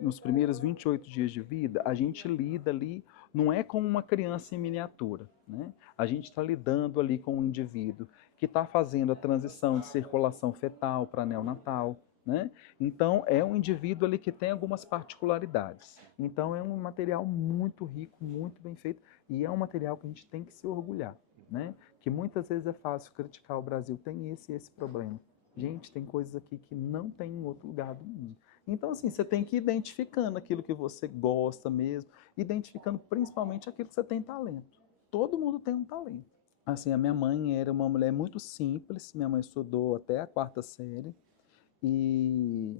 nos primeiros 28 dias de vida, a gente lida ali, não é como uma criança em miniatura, né? A gente está lidando ali com um indivíduo que está fazendo a transição de circulação fetal para neonatal, né? Então, é um indivíduo ali que tem algumas particularidades. Então, é um material muito rico, muito bem feito, e é um material que a gente tem que se orgulhar, né? Que muitas vezes é fácil criticar o Brasil, tem esse problema. Gente, tem coisas aqui que não tem em outro lugar do mundo. Então, assim, você tem que ir identificando aquilo que você gosta mesmo, identificando principalmente aquilo que você tem talento. Todo mundo tem um talento. Assim, a minha mãe era uma mulher muito simples, minha mãe estudou até a quarta série, e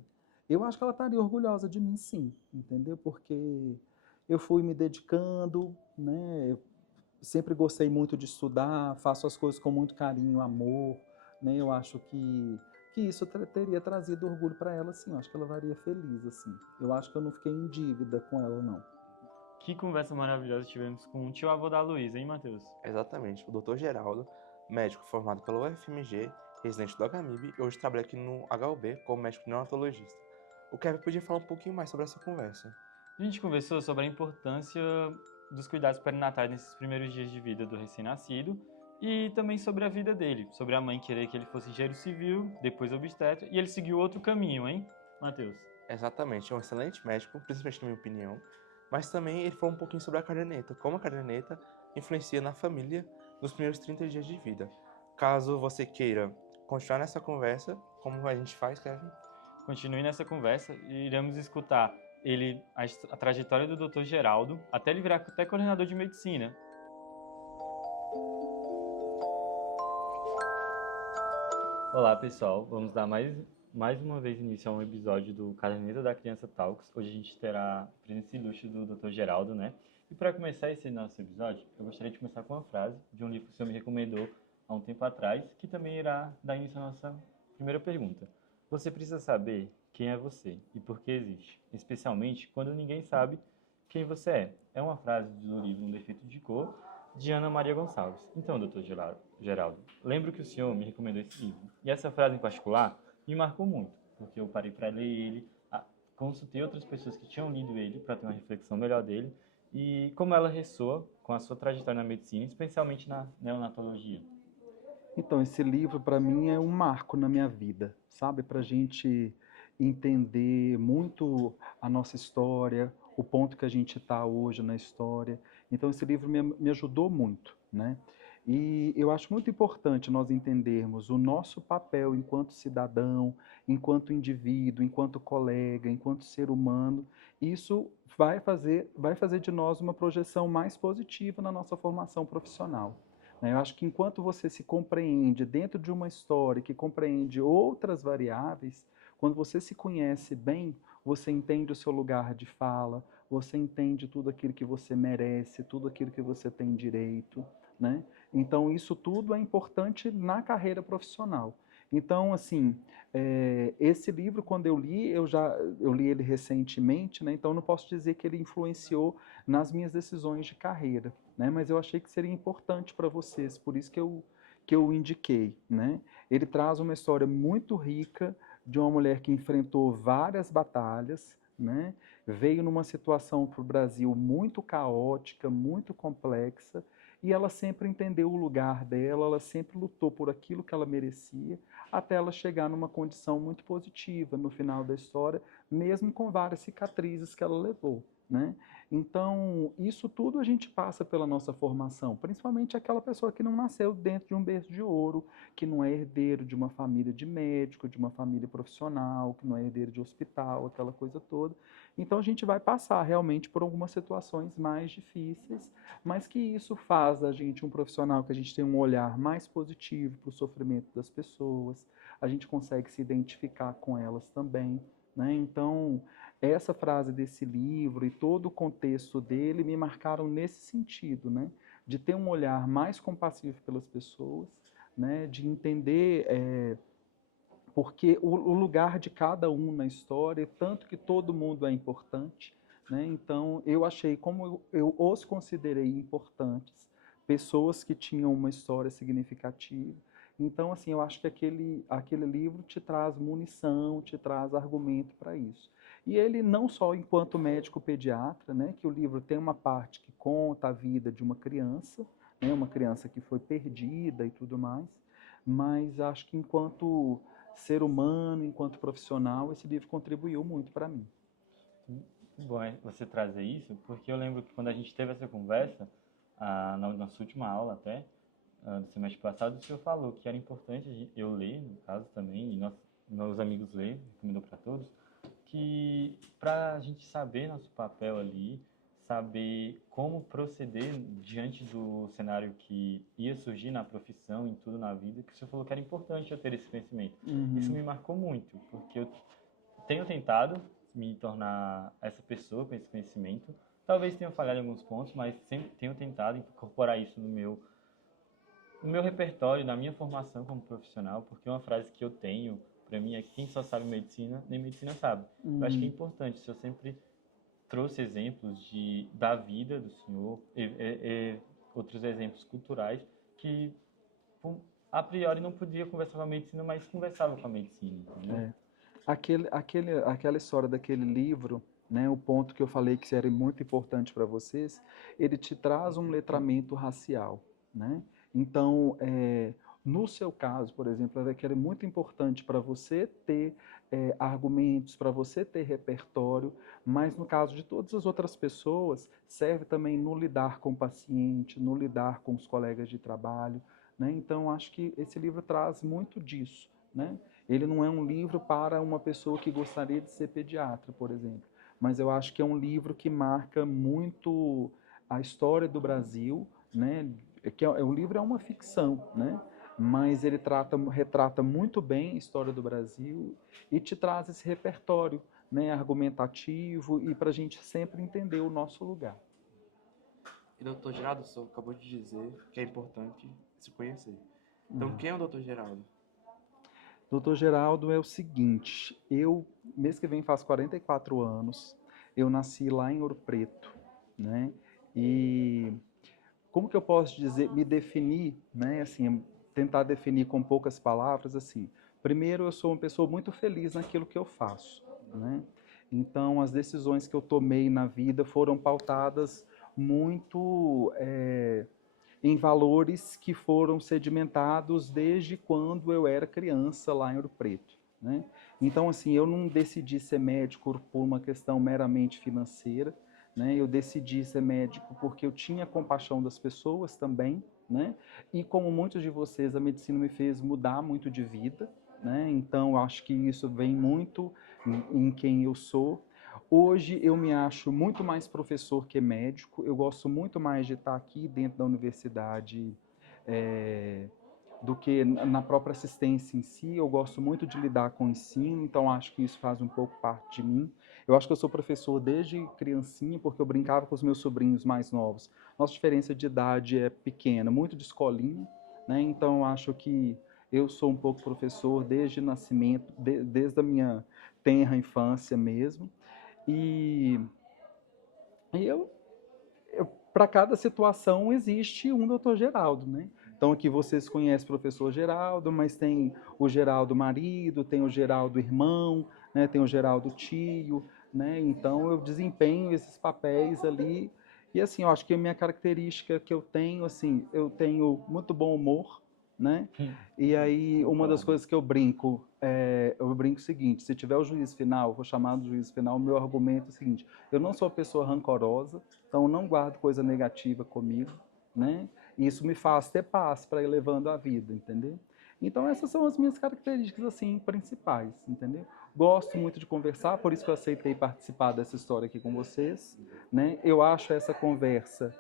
eu acho que ela estaria orgulhosa de mim, sim, entendeu? Porque eu fui me dedicando, né? Eu sempre gostei muito de estudar, faço as coisas com muito carinho, amor, né? Eu acho que isso teria trazido orgulho para ela, sim. Eu acho que ela estaria feliz, assim. Eu acho que eu não fiquei em dívida com ela, não. Que conversa maravilhosa tivemos com o tio avô da Luísa, hein, Matheus? Exatamente, o Dr. Geraldo, médico formado pela UFMG, residente do HMIB e hoje trabalha aqui no HUB como médico neonatologista. O Kevin podia falar um pouquinho mais sobre essa conversa. A gente conversou sobre a importância dos cuidados perinatais nesses primeiros dias de vida do recém-nascido e também sobre a vida dele, sobre a mãe querer que ele fosse engenheiro civil, depois obstetra, e ele seguiu outro caminho, hein, Matheus? Exatamente, é um excelente médico, principalmente na minha opinião, mas também ele falou um pouquinho sobre a caderneta, como a caderneta influencia na família nos primeiros 30 dias de vida. Caso você queira continuar nessa conversa, como a gente faz, Kevin? Continue nessa conversa e iremos escutar a trajetória do Dr. Geraldo até ele virar até coordenador de medicina. Olá, pessoal. Vamos dar mais uma vez início a um episódio do Caderneta da Criança Talks. Hoje a gente terá a presença ilustre do Dr. Geraldo, né? E para começar esse nosso episódio, eu gostaria de começar com uma frase de um livro que o senhor me recomendou há um tempo atrás, que também irá dar início à nossa primeira pergunta. Você precisa saber quem é você e por que existe, especialmente quando ninguém sabe quem você é. É uma frase do livro Um Defeito de Cor, de Ana Maria Gonçalves. Então, doutor Geraldo, lembro que o senhor me recomendou esse livro. E essa frase em particular me marcou muito, porque eu parei para ler ele, consultei outras pessoas que tinham lido ele para ter uma reflexão melhor dele e como ela ressoa com a sua trajetória na medicina, especialmente na neonatologia. Então, esse livro, para mim, é um marco na minha vida, sabe? Para a gente entender muito a nossa história, o ponto que a gente está hoje na história. Então, esse livro me ajudou muito, né? E eu acho muito importante nós entendermos o nosso papel enquanto cidadão, enquanto indivíduo, enquanto colega, enquanto ser humano. Isso vai fazer de nós uma projeção mais positiva na nossa formação profissional, né? Eu acho que enquanto você se compreende dentro de uma história que compreende outras variáveis, quando você se conhece bem, você entende o seu lugar de fala, você entende tudo aquilo que você merece, tudo aquilo que você tem direito, né? Então, isso tudo é importante na carreira profissional. Então, assim, esse livro, quando eu li ele recentemente, né? Então não posso dizer que ele influenciou nas minhas decisões de carreira, né? Mas eu achei que seria importante para vocês, por isso que eu indiquei, né? Ele traz uma história muito rica de uma mulher que enfrentou várias batalhas, né? Veio numa situação para o Brasil muito caótica, muito complexa, e ela sempre entendeu o lugar dela, ela sempre lutou por aquilo que ela merecia, até ela chegar numa condição muito positiva no final da história, mesmo com várias cicatrizes que ela levou, né? Então, isso tudo a gente passa pela nossa formação, principalmente aquela pessoa que não nasceu dentro de um berço de ouro, que não é herdeiro de uma família de médico, de uma família profissional, que não é herdeiro de hospital, aquela coisa toda. Então, a gente vai passar realmente por algumas situações mais difíceis, mas que isso faz da gente um profissional que a gente tem um olhar mais positivo para o sofrimento das pessoas, a gente consegue se identificar com elas também, né? Então, essa frase desse livro e todo o contexto dele me marcaram nesse sentido, né? De ter um olhar mais compassivo pelas pessoas, né? De entender porque o lugar de cada um na história, tanto que todo mundo é importante, né? Então, eu achei, como eu os considerei importantes, pessoas que tinham uma história significativa. Então, assim, eu acho que aquele livro te traz munição, te traz argumento para isso. E ele não só enquanto médico pediatra, né, que o livro tem uma parte que conta a vida de uma criança, né, uma criança que foi perdida e tudo mais, mas acho que enquanto ser humano, enquanto profissional, esse livro contribuiu muito para mim. Muito bom você trazer isso, porque eu lembro que quando a gente teve essa conversa, na nossa última aula até, do semestre passado, o senhor falou que era importante eu ler, no caso também, e meus amigos lerem, recomendou para todos, que para a gente saber nosso papel ali, saber como proceder diante do cenário que ia surgir na profissão, em tudo na vida, que o senhor falou que era importante eu ter esse conhecimento. Isso me marcou muito, porque eu tenho tentado me tornar essa pessoa com esse conhecimento. Talvez tenha falhado em alguns pontos, mas sempre tenho tentado incorporar isso no meu repertório, na minha formação como profissional, porque uma frase que eu tenho para mim é que quem só sabe medicina, nem medicina sabe. Eu acho que é importante, se eu sempre trouxe exemplos da vida do senhor, outros exemplos culturais, que a priori não podia conversar com a medicina, mas conversava com a medicina, entendeu? É. Aquela história daquele livro, né, o ponto que eu falei que era muito importante para vocês, ele te traz um letramento racial, né? Então, no seu caso, por exemplo, era que era muito importante para você ter argumentos, para você ter repertório, mas no caso de todas as outras pessoas, serve também no lidar com o paciente, no lidar com os colegas de trabalho, né? Então, acho que esse livro traz muito disso, né? Ele não é um livro para uma pessoa que gostaria de ser pediatra, por exemplo, mas eu acho que é um livro que marca muito a história do Brasil, né? O livro é uma ficção, né? Mas ele retrata muito bem a história do Brasil e te traz esse repertório, né, argumentativo e para a gente sempre entender o nosso lugar. E doutor Geraldo, o senhor acabou de dizer que é importante se conhecer. Então, quem é o doutor Geraldo? Doutor Geraldo é o seguinte, mês que vem faço 44 anos, eu nasci lá em Ouro Preto, né? E como que eu posso dizer, me definir, né? Assim, tentar definir com poucas palavras, assim. Primeiro, eu sou uma pessoa muito feliz naquilo que eu faço, né? Então, as decisões que eu tomei na vida foram pautadas muito em valores que foram sedimentados desde quando eu era criança lá em Ouro Preto, né? Então, assim, eu não decidi ser médico por uma questão meramente financeira, né? Eu decidi ser médico porque eu tinha compaixão das pessoas também, né? E como muitos de vocês, a medicina me fez mudar muito de vida, né? Então, acho que isso vem muito em quem eu sou. Hoje eu me acho muito mais professor que médico, eu gosto muito mais de estar aqui dentro da universidade do que na própria assistência em si. Eu gosto muito de lidar com o ensino, então acho que isso faz um pouco parte de mim. Eu acho que eu sou professor desde criancinha, porque eu brincava com os meus sobrinhos mais novos. Nossa diferença de idade é pequena, muito de escolinha, né? Então eu acho que eu sou um pouco professor desde o nascimento, desde a minha tenra infância mesmo. E, para cada situação existe um doutor Geraldo, né? Então aqui vocês conhecem o professor Geraldo, mas tem o Geraldo marido, tem o Geraldo irmão, né? Tem o Geraldo tio, né? Então eu desempenho esses papéis ali. E assim, eu acho que a minha característica que eu tenho, assim, eu tenho muito bom humor, né? E aí uma das coisas que eu brinco o seguinte: se tiver o juízo final, vou chamar do juízo final, o meu argumento é o seguinte: eu não sou uma pessoa rancorosa, então eu não guardo coisa negativa comigo, né? E isso me faz ter paz para ir levando a vida, entendeu? Então essas são as minhas características assim principais, entendeu? Gosto muito de conversar, por isso que eu aceitei participar dessa história aqui com vocês, né? Eu acho essa conversa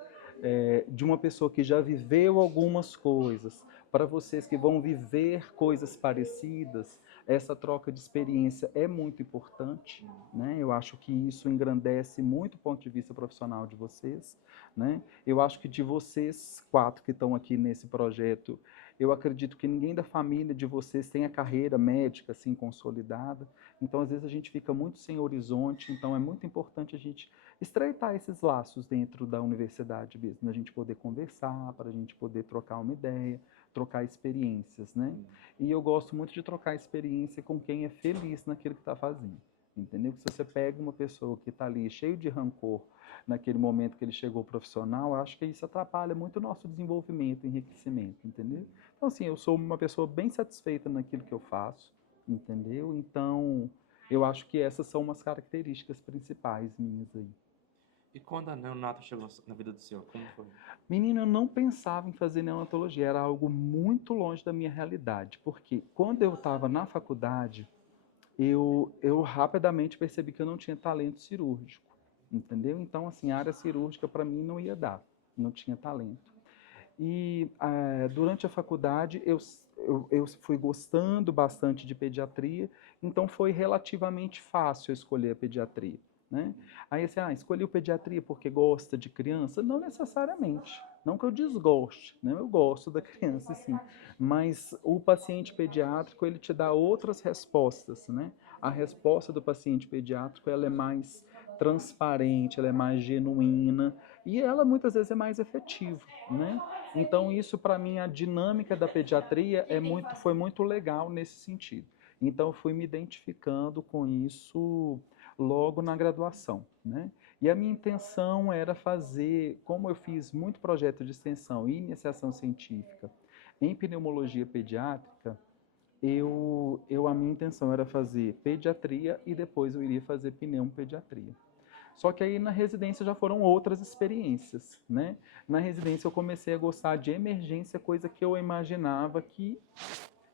de uma pessoa que já viveu algumas coisas, para vocês que vão viver coisas parecidas, essa troca de experiência é muito importante, né? Eu acho que isso engrandece muito o ponto de vista profissional de vocês, né? Eu acho que de vocês 4 que estão aqui nesse projeto, eu acredito que ninguém da família de vocês tem a carreira médica assim consolidada, então às vezes a gente fica muito sem horizonte, então é muito importante a gente estreitar esses laços dentro da universidade mesmo, a gente poder conversar, para a gente poder trocar uma ideia, trocar experiências, né? E eu gosto muito de trocar experiência com quem é feliz naquilo que está fazendo. entendeu? Que se você pega uma pessoa que está ali cheio de rancor naquele momento que ele chegou profissional, eu acho que isso atrapalha muito o nosso desenvolvimento, enriquecimento, entendeu? Então, assim, eu sou uma pessoa bem satisfeita naquilo que eu faço, entendeu? Então, eu acho que essas são umas características principais minhas aí. E quando a neonato chegou na vida do senhor, como foi? Menino, eu não pensava em fazer neonatologia, era algo muito longe da minha realidade, porque quando eu estava na faculdade, eu rapidamente percebi que eu não tinha talento cirúrgico, entendeu? Então, assim, a área cirúrgica para mim não ia dar, não tinha talento. E durante a faculdade eu fui gostando bastante de pediatria, então foi relativamente fácil escolher a pediatria. Né? Aí assim, escolhi o pediatria porque gosta de criança? Não necessariamente. Não que eu desgoste, né? Eu gosto da criança, sim. Mas o paciente pediátrico, ele te dá outras respostas, né? A resposta do paciente pediátrico, ela é mais transparente, ela é mais genuína e ela muitas vezes é mais efetiva, né? Então isso para mim a dinâmica da pediatria foi muito legal nesse sentido. Então eu fui me identificando com isso logo na graduação, né? E a minha intenção era fazer, como eu fiz muito projeto de extensão e iniciação científica em pneumologia pediátrica, a minha intenção era fazer pediatria e depois eu iria fazer pneumopediatria. Só que aí na residência já foram outras experiências, né? Na residência eu comecei a gostar de emergência, coisa que eu imaginava que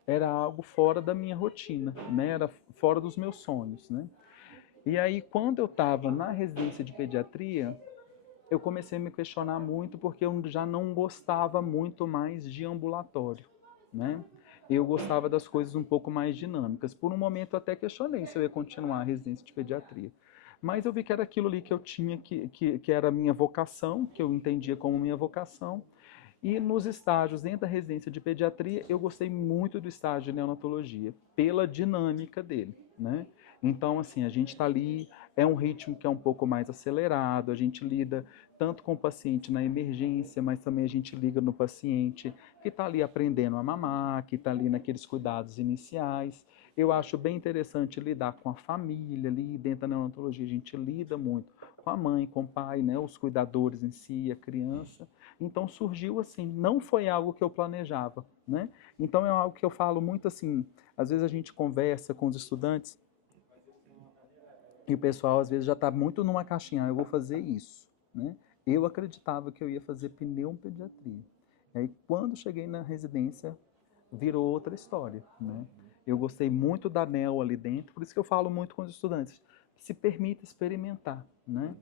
era algo fora da minha rotina, né? Era fora dos meus sonhos, né? E aí quando eu estava na residência de pediatria, eu comecei a me questionar muito porque eu já não gostava muito mais de ambulatório, né? Eu gostava das coisas um pouco mais dinâmicas. Por um momento eu até questionei se eu ia continuar a residência de pediatria. Mas eu vi que era aquilo ali que eu tinha, que era a minha vocação, que eu entendia como minha vocação. E nos estágios dentro da residência de pediatria, eu gostei muito do estágio de neonatologia, pela dinâmica dele, né? Então, assim, a gente está ali, é um ritmo que é um pouco mais acelerado, a gente lida tanto com o paciente na emergência, mas também a gente liga no paciente que está ali aprendendo a mamar, que está ali naqueles cuidados iniciais. Eu acho bem interessante lidar com a família ali, dentro da neonatologia a gente lida muito com a mãe, com o pai, né, os cuidadores em si, a criança. Então surgiu assim, não foi algo que eu planejava, né? Então é algo que eu falo muito assim, às vezes a gente conversa com os estudantes e o pessoal às vezes já está muito numa caixinha, eu vou fazer isso, né? Eu acreditava que eu ia fazer pneumopediatria. E aí quando cheguei na residência, virou outra história, né? Eu gostei muito da NEL ali dentro, por isso que eu falo muito com os estudantes, se permita experimentar, né?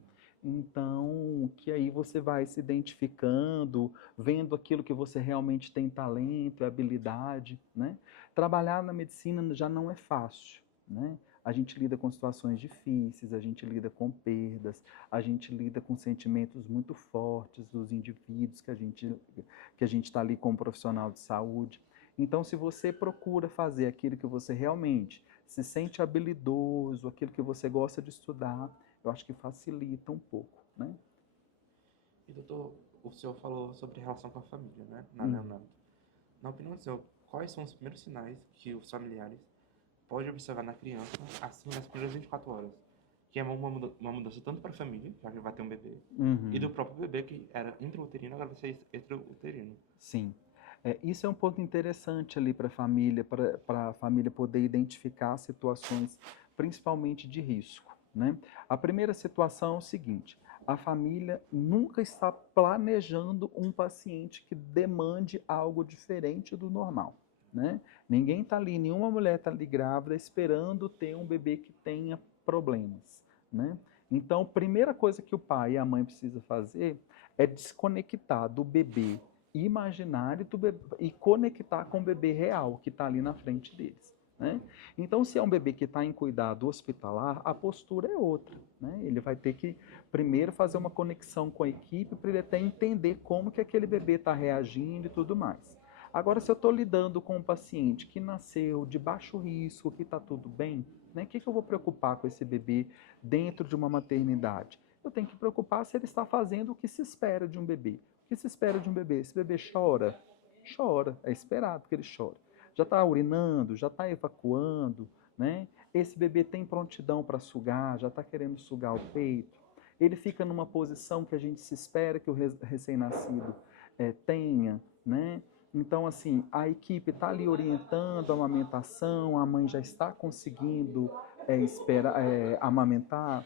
Então, que aí você vai se identificando, vendo aquilo que você realmente tem talento, habilidade, né? Trabalhar na medicina já não é fácil, né? A gente lida com situações difíceis, a gente lida com perdas, a gente lida com sentimentos muito fortes dos indivíduos que a gente está ali como profissional de saúde. Então, se você procura fazer aquilo que você realmente se sente habilidoso, aquilo que você gosta de estudar, eu acho que facilita um pouco, né? E doutor, o senhor falou sobre relação com a família, né? Na Hum. neonato. Na opinião do senhor, quais são os primeiros sinais que os familiares podem observar na criança, assim, nas primeiras 24 horas? Que é uma mudança tanto para a família, já que vai ter um bebê, e do Uhum. próprio bebê, que era intrauterino, agora vai ser extrauterino. Sim. Isso é um ponto interessante ali para a família poder identificar situações, principalmente de risco, né? A primeira situação é o seguinte: a família nunca está planejando um paciente que demande algo diferente do normal, né? Ninguém está ali, nenhuma mulher está ali grávida esperando ter um bebê que tenha problemas, né? Então, a primeira coisa que o pai e a mãe precisam fazer é desconectar do bebê imaginário e conectar com o bebê real que está ali na frente deles. Né? Então, se é um bebê que está em cuidado hospitalar, a postura é outra. Né? Ele vai ter que primeiro fazer uma conexão com a equipe para ele até entender como que aquele bebê está reagindo e tudo mais. Agora, se eu estou lidando com um paciente que nasceu de baixo risco, que está tudo bem, né? O que eu vou preocupar com esse bebê dentro de uma maternidade? Eu tenho que preocupar se ele está fazendo o que se espera de um bebê. O que se espera de um bebê? Esse bebê chora? Chora, é esperado que ele chore. Já está urinando, já está evacuando, né? Esse bebê tem prontidão para sugar, já está querendo sugar o peito. Ele fica numa posição que a gente se espera que o recém-nascido tenha, né? Então, assim, a equipe está ali orientando a amamentação, a mãe já está conseguindo amamentar,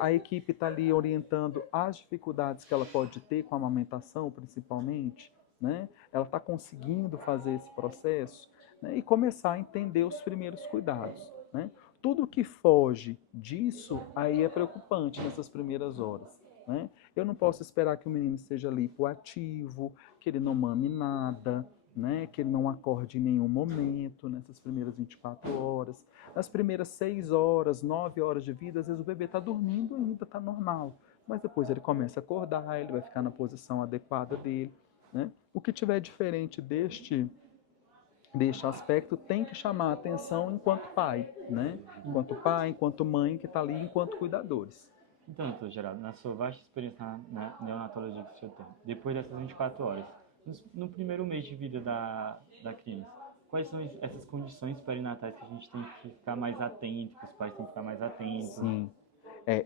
a equipe está ali orientando as dificuldades que ela pode ter com a amamentação, principalmente, né? Ela está conseguindo fazer esse processo, né? E começar a entender os primeiros cuidados, né? Tudo que foge disso, aí é preocupante nessas primeiras horas, né? Eu não posso esperar que o menino esteja ali hipoativo, que ele não mame nada, né? Que ele não acorde em nenhum momento nessas primeiras 24 horas. Nas primeiras 6 horas, 9 horas de vida, às vezes o bebê está dormindo ainda, está normal. Mas depois ele começa a acordar, ele vai ficar na posição adequada dele, né? O que tiver diferente deste aspecto tem que chamar a atenção enquanto pai, né? Enquanto pai, enquanto mãe que está ali, enquanto cuidadores. Então, doutor Geraldo, na sua vasta experiência na neonatologia que o senhor tem, depois dessas 24 horas, no primeiro mês de vida da criança, quais são essas condições perinatais que a gente tem que ficar mais atento, que os pais têm que ficar mais atentos? Sim.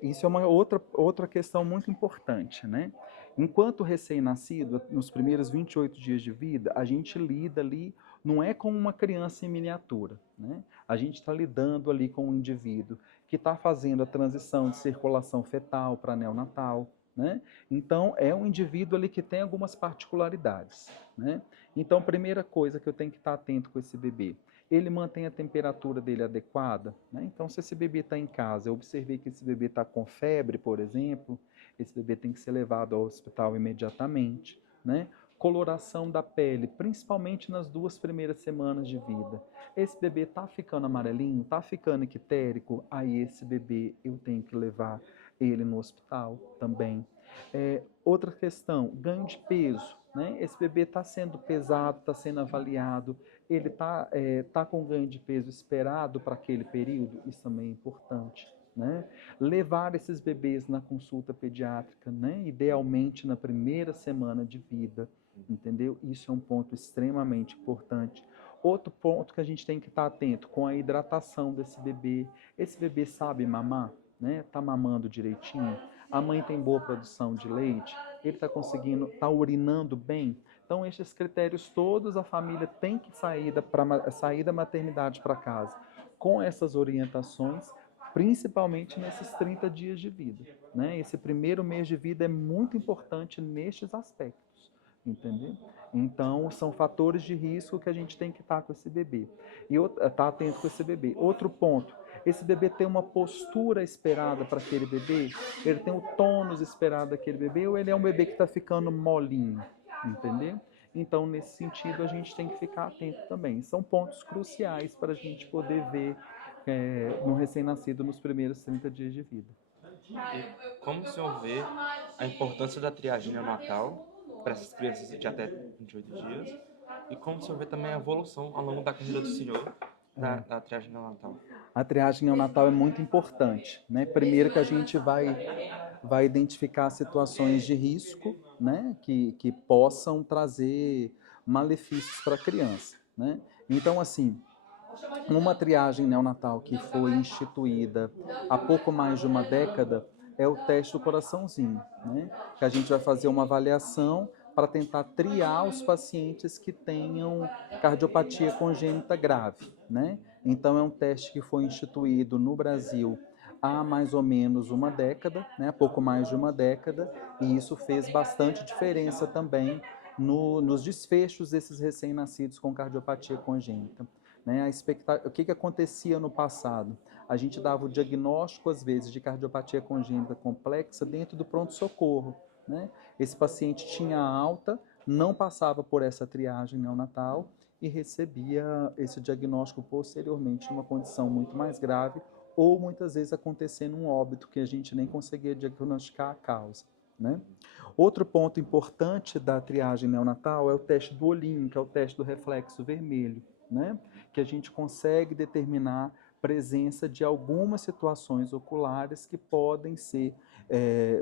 Isso é uma outra questão muito importante, né? Enquanto recém-nascido, nos primeiros 28 dias de vida, a gente lida ali, não é com uma criança em miniatura, né? A gente está lidando ali com um indivíduo que está fazendo a transição de circulação fetal para neonatal, né? Então, é um indivíduo ali que tem algumas particularidades, né? Então, primeira coisa que eu tenho que estar atento com esse bebê, ele mantém a temperatura dele adequada, né? Então, se esse bebê está em casa, eu observei que esse bebê está com febre, por exemplo, esse bebê tem que ser levado ao hospital imediatamente, né? Coloração da pele, principalmente nas 2 primeiras semanas de vida. Esse bebê está ficando amarelinho, está ficando ictérico, aí esse bebê eu tenho que levar ele no hospital também. Outra questão, ganho de peso, né? Esse bebê está sendo pesado, está sendo avaliado, ele tá com ganho de peso esperado para aquele período, isso também é importante, né? Levar esses bebês na consulta pediátrica, né? Idealmente na primeira semana de vida, entendeu? Isso é um ponto extremamente importante. Outro ponto que a gente tem que estar atento com a hidratação desse bebê. Esse bebê sabe mamar, né? Tá mamando direitinho? A mãe tem boa produção de leite? Ele está urinando bem? Então, esses critérios todos, a família tem que sair da maternidade para casa com essas orientações, principalmente nesses 30 dias de vida, né? Esse primeiro mês de vida é muito importante nestes aspectos, entendeu? Então, são fatores de risco que a gente tem que estar com esse bebê. E estar atento com esse bebê. Outro ponto, esse bebê tem uma postura esperada para aquele bebê? Ele tem o tônus esperado daquele bebê ou ele é um bebê que está ficando molinho? Entendeu? Então, nesse sentido, a gente tem que ficar atento também. São pontos cruciais para a gente poder ver no recém-nascido nos primeiros 30 dias de vida. E como o senhor vê a importância da triagem neonatal para essas crianças de até 28 dias? E como o senhor vê também a evolução ao longo da carreira do senhor da triagem neonatal? A triagem neonatal é muito importante, né? Primeiro que a gente vai identificar situações de risco, né? Que possam trazer malefícios para a criança, né? Então, assim, uma triagem neonatal que foi instituída há pouco mais de uma década é o teste do coraçãozinho, né? Que a gente vai fazer uma avaliação para tentar triar os pacientes que tenham cardiopatia congênita grave, né? Então é um teste que foi instituído no Brasil há mais ou menos uma década, né? Pouco mais de uma década, e isso fez bastante diferença também nos desfechos desses recém-nascidos com cardiopatia congênita. Né? O que acontecia no passado? A gente dava o diagnóstico, às vezes, de cardiopatia congênita complexa dentro do pronto-socorro. Né? Esse paciente tinha alta, não passava por essa triagem neonatal e recebia esse diagnóstico posteriormente numa condição muito mais grave ou muitas vezes acontecendo um óbito que a gente nem conseguia diagnosticar a causa. Né? Outro ponto importante da triagem neonatal é o teste do olhinho, que é o teste do reflexo vermelho, né? Que a gente consegue determinar presença de algumas situações oculares que podem ser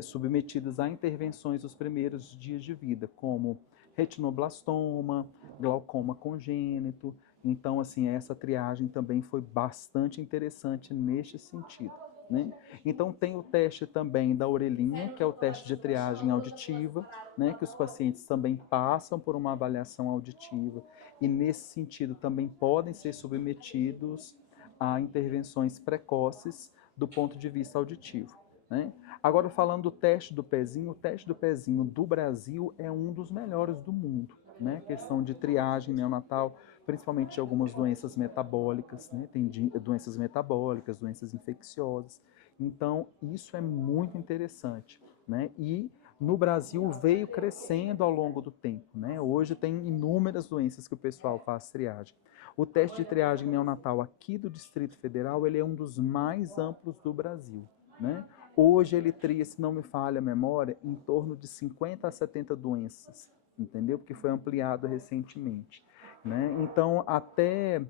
submetidas a intervenções nos primeiros dias de vida, como retinoblastoma, glaucoma congênito. Então, assim, essa triagem também foi bastante interessante neste sentido, né? Então, tem o teste também da orelhinha, que é o teste de triagem auditiva, né? Que os pacientes também passam por uma avaliação auditiva e, nesse sentido, também podem ser submetidos a intervenções precoces do ponto de vista auditivo, né? Agora, falando do teste do pezinho, o teste do pezinho do Brasil é um dos melhores do mundo, né? Questão de triagem neonatal, principalmente de algumas doenças metabólicas, né? Tem doenças metabólicas, doenças infecciosas. Então, isso é muito interessante, né? E no Brasil veio crescendo ao longo do tempo, né? Hoje tem inúmeras doenças que o pessoal faz triagem. O teste de triagem neonatal aqui do Distrito Federal, ele é um dos mais amplos do Brasil, né? Hoje ele tria, se não me falha a memória, em torno de 50 a 70 doenças, entendeu? Porque foi ampliado recentemente, né? Então, até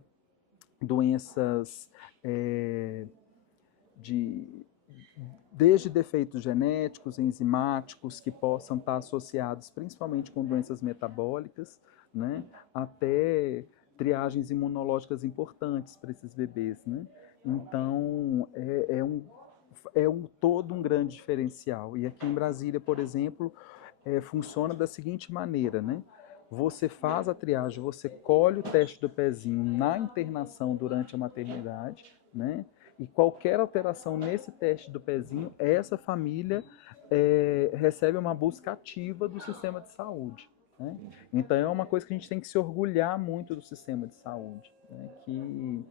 doenças de desde defeitos genéticos, enzimáticos, que possam estar associados principalmente com doenças metabólicas, né? Até triagens imunológicas importantes para esses bebês, né? Então, todo um grande diferencial. E aqui em Brasília, por exemplo, funciona da seguinte maneira, né? Você faz a triagem, você colhe o teste do pezinho na internação durante a maternidade, né? E qualquer alteração nesse teste do pezinho, essa família recebe uma busca ativa do sistema de saúde, né? Então é uma coisa que a gente tem que se orgulhar muito do sistema de saúde, né? Que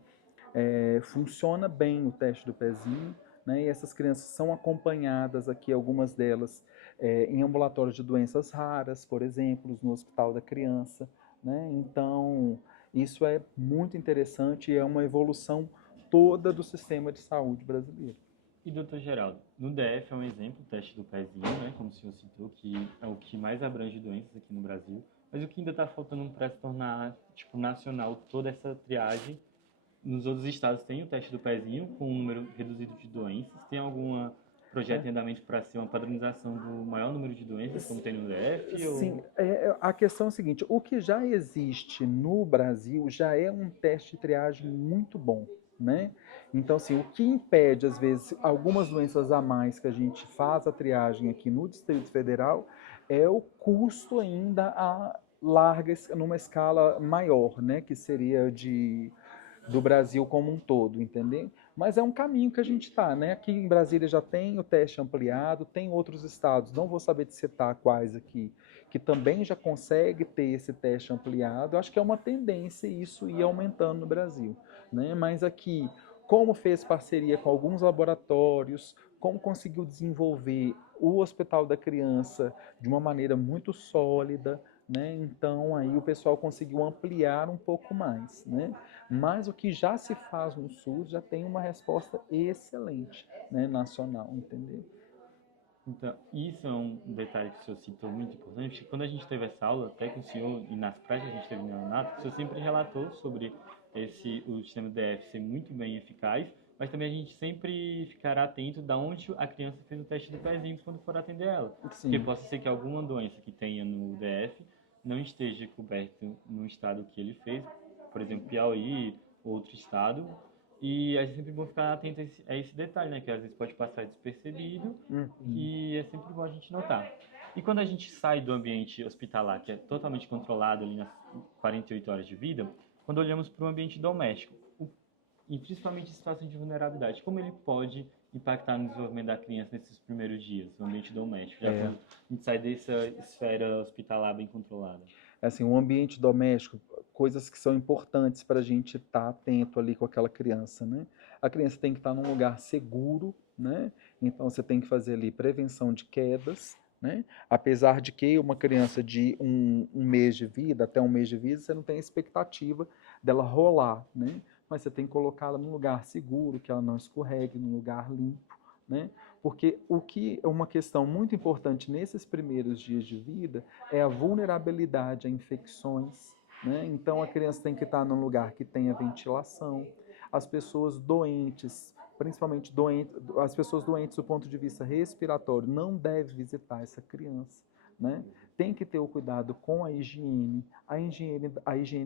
funciona bem o teste do pezinho, né? E essas crianças são acompanhadas aqui, algumas delas em ambulatórios de doenças raras, por exemplo, no Hospital da Criança, né? Então, isso é muito interessante e é uma evolução toda do sistema de saúde brasileiro. E, doutor Geraldo, no DF é um exemplo, o teste do pezinho, né, como o senhor citou, que é o que mais abrange doenças aqui no Brasil, mas o que ainda está faltando para se tornar, tipo, nacional toda essa triagem. Nos outros estados tem o teste do pezinho, com um número reduzido de doenças. Tem algum projeto em andamento para ser uma padronização do maior número de doenças, como tem no DF? Sim, a questão é a seguinte, o que já existe no Brasil já é um teste de triagem muito bom, né? Então, assim, o que impede, às vezes, algumas doenças a mais que a gente faz a triagem aqui no Distrito Federal é o custo ainda a larga, numa escala maior, né? Que seria do Brasil como um todo, entendeu? Mas é um caminho que a gente está, né? Aqui em Brasília já tem o teste ampliado, tem outros estados, não vou saber de citar quais aqui, que também já consegue ter esse teste ampliado. Eu acho que é uma tendência isso ir aumentando no Brasil, né? Mas aqui, como fez parceria com alguns laboratórios, como conseguiu desenvolver o Hospital da Criança de uma maneira muito sólida, né? Então aí o pessoal conseguiu ampliar um pouco mais, né? Mas o que já se faz no SUS já tem uma resposta excelente, né, nacional, entendeu? Então, isso é um detalhe que o senhor citou muito importante, que quando a gente teve essa aula, até com o senhor, e nas práticas a gente teve no neonato, o senhor sempre relatou sobre o sistema DF ser muito bem eficaz, mas também a gente sempre ficará atento de onde a criança fez o teste do pezinho quando for atender ela. Sim. Porque possa ser que alguma doença que tenha no DF não esteja coberta no estado que ele fez, por exemplo, Piauí, outro estado, e é sempre bom ficar atento a esse detalhe, né? Que às vezes pode passar despercebido, e é sempre bom a gente notar. E quando a gente sai do ambiente hospitalar, que é totalmente controlado ali nas 48 horas de vida, quando olhamos para o ambiente doméstico, e principalmente em situação de vulnerabilidade, como ele pode impactar no desenvolvimento da criança nesses primeiros dias, no ambiente doméstico, já que a gente sai dessa esfera hospitalar bem controlada? Assim, o ambiente doméstico, coisas que são importantes para a gente estar atento ali com aquela criança, né? A criança tem que estar num lugar seguro, né? Então você tem que fazer ali prevenção de quedas, né? Apesar de que uma criança de um mês de vida, até um mês de vida, você não tem a expectativa dela rolar, né? Mas você tem que colocá-la num lugar seguro, que ela não escorregue, num lugar limpo, né? Porque o que é uma questão muito importante nesses primeiros dias de vida é a vulnerabilidade a infecções, né? Então a criança tem que estar num lugar que tenha ventilação. As pessoas doentes, principalmente doentes, as pessoas doentes do ponto de vista respiratório, não devem visitar essa criança, né? Tem que ter o cuidado com a higiene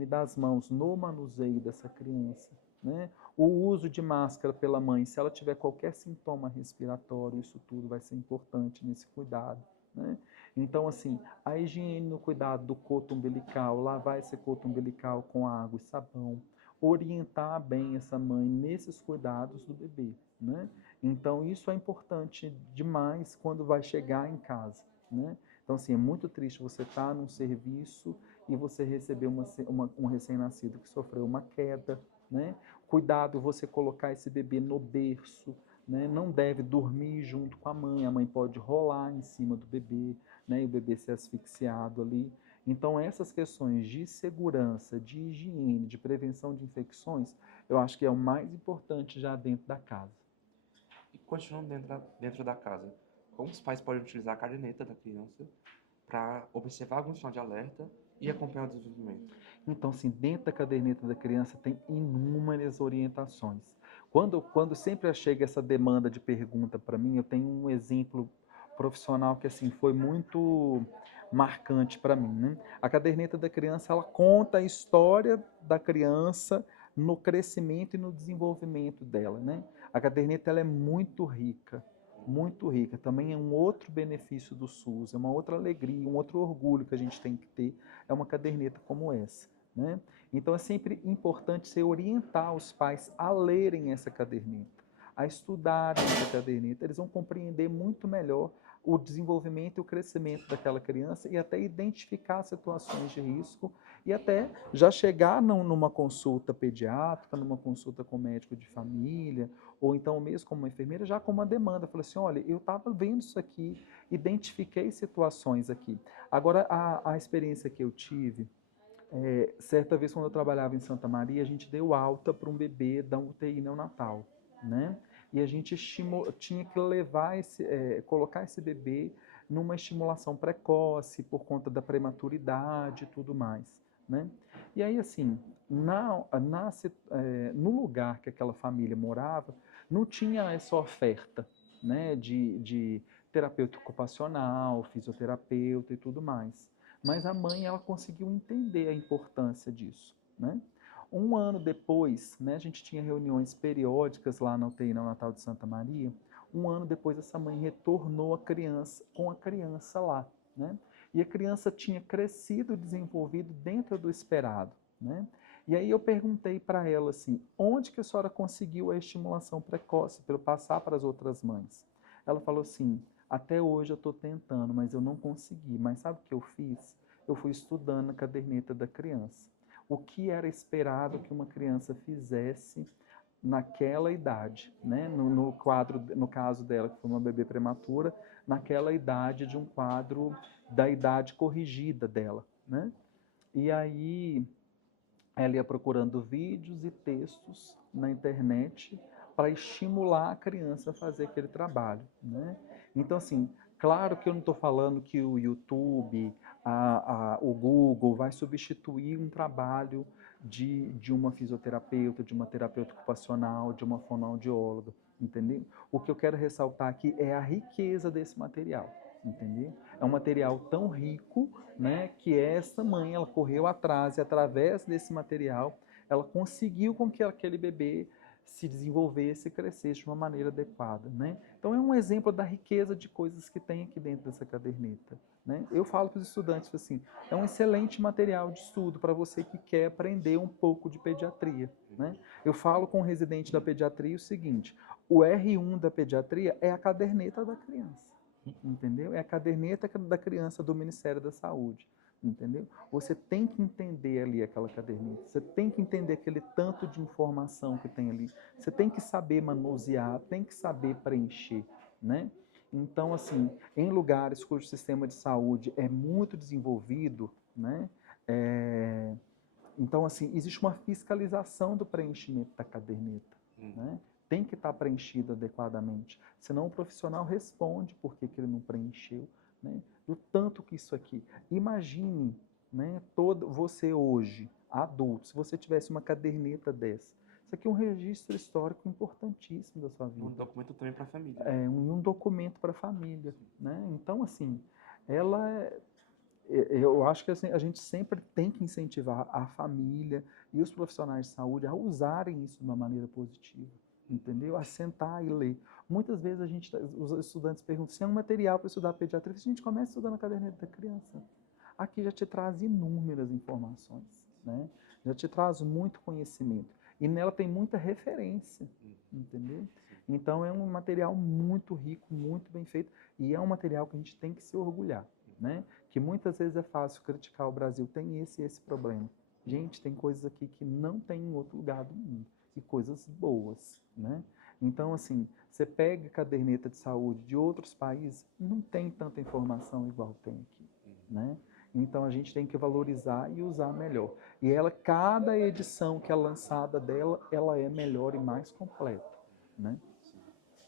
das mãos no manuseio dessa criança, né? O uso de máscara pela mãe, se ela tiver qualquer sintoma respiratório, isso tudo vai ser importante nesse cuidado, né? Então, assim, a higiene no cuidado do coto umbilical, lavar esse coto umbilical com água e sabão, orientar bem essa mãe nesses cuidados do bebê, né? Então, isso é importante demais quando vai chegar em casa, né? Então, assim, é muito triste você estar num serviço e você receber um recém-nascido que sofreu uma queda, né? Cuidado você colocar esse bebê no berço, né? Não deve dormir junto com a mãe pode rolar em cima do bebê, né? E o bebê ser asfixiado ali. Então, essas questões de segurança, de higiene, de prevenção de infecções, eu acho que é o mais importante já dentro da casa. E continuando dentro da casa, como os pais podem utilizar a caderneta da criança para observar alguns sinais de alerta e acompanhar o desenvolvimento? Então, assim, dentro da caderneta da criança tem inúmeras orientações. Quando sempre chega essa demanda de pergunta para mim, eu tenho um exemplo profissional que assim foi muito marcante para mim, né? A caderneta da criança, ela conta a história da criança no crescimento e no desenvolvimento dela, né? A caderneta ela é muito rica, muito rica. Também é um outro benefício do SUS, é uma outra alegria, um outro orgulho que a gente tem que ter, é uma caderneta como essa, né? Então é sempre importante você orientar os pais a lerem essa caderneta, a estudarem essa caderneta. Eles vão compreender muito melhor o desenvolvimento e o crescimento daquela criança e até identificar situações de risco e até já chegar numa consulta pediátrica, numa consulta com médico de família, ou então mesmo como uma enfermeira, já com uma demanda. Falei assim, olha, eu estava vendo isso aqui, identifiquei situações aqui. Agora, a experiência que eu tive, certa vez quando eu trabalhava em Santa Maria, a gente deu alta para um bebê da UTI neonatal, né? E a gente tinha que colocar esse bebê numa estimulação precoce por conta da prematuridade e tudo mais, né? E aí, assim, no lugar que aquela família morava, não tinha essa oferta, né, de terapeuta ocupacional, fisioterapeuta e tudo mais. Mas a mãe, ela conseguiu entender a importância disso, né? Um ano depois, né, a gente tinha reuniões periódicas lá na UTI neonatal de Santa Maria. Um ano depois, essa mãe retornou com a criança lá, né? E a criança tinha crescido e desenvolvido dentro do esperado, né? E aí eu perguntei para ela assim, onde que a senhora conseguiu a estimulação precoce para eu passar para as outras mães? Ela falou assim, até hoje eu estou tentando, mas eu não consegui. Mas sabe o que eu fiz? Eu fui estudando a caderneta da criança. O que era esperado que uma criança fizesse naquela idade, né? No caso dela, que foi uma bebê prematura, naquela idade de um quadro da idade corrigida dela, né? E aí ela ia procurando vídeos e textos na internet para estimular a criança a fazer aquele trabalho, né? Então, assim, claro que eu não estou falando que o YouTube, o Google vai substituir um trabalho de uma fisioterapeuta, de uma terapeuta ocupacional, de uma fonoaudióloga, entendeu? O que eu quero ressaltar aqui é a riqueza desse material, entendeu? É um material tão rico, né, que essa mãe, ela correu atrás e através desse material, ela conseguiu com que aquele bebê se desenvolvesse e crescesse de uma maneira adequada, né? Então é um exemplo da riqueza de coisas que tem aqui dentro dessa caderneta, né? Eu falo para os estudantes assim, é um excelente material de estudo para você que quer aprender um pouco de pediatria, né? Eu falo com o residente da pediatria o seguinte, o R1 da pediatria é a caderneta da criança, entendeu? É a caderneta da criança do Ministério da Saúde, entendeu? Você tem que entender ali aquela caderneta, você tem que entender aquele tanto de informação que tem ali, você tem que saber manusear, tem que saber preencher, né? Então, assim, em lugares cujo sistema de saúde é muito desenvolvido, né? Então, assim, existe uma fiscalização do preenchimento da caderneta, né? Tem que estar preenchido adequadamente, senão o profissional responde por que ele não preencheu, né? Do tanto que isso aqui. Imagine, né, você hoje, adulto, se você tivesse uma caderneta dessa. Isso aqui é um registro histórico importantíssimo da sua vida. Um documento também para a família. Um documento para a família, né? Então, assim, ela eu acho que assim, a gente sempre tem que incentivar a família e os profissionais de saúde a usarem isso de uma maneira positiva, entendeu? A sentar e ler. Muitas vezes os estudantes perguntam se é um material para estudar pediatria. A gente começa estudando a caderneta da criança. Aqui já te traz inúmeras informações, né? Já te traz muito conhecimento. E nela tem muita referência, entendeu? Então é um material muito rico, muito bem feito, e é um material que a gente tem que se orgulhar, né? Que muitas vezes é fácil criticar o Brasil, tem esse problema. Gente, tem coisas aqui que não tem em outro lugar do mundo, e coisas boas, né? Então, assim, você pega a caderneta de saúde de outros países, não tem tanta informação igual tem aqui, né? Então, a gente tem que valorizar e usar melhor. E ela, cada edição que é lançada dela, ela é melhor e mais completa, né?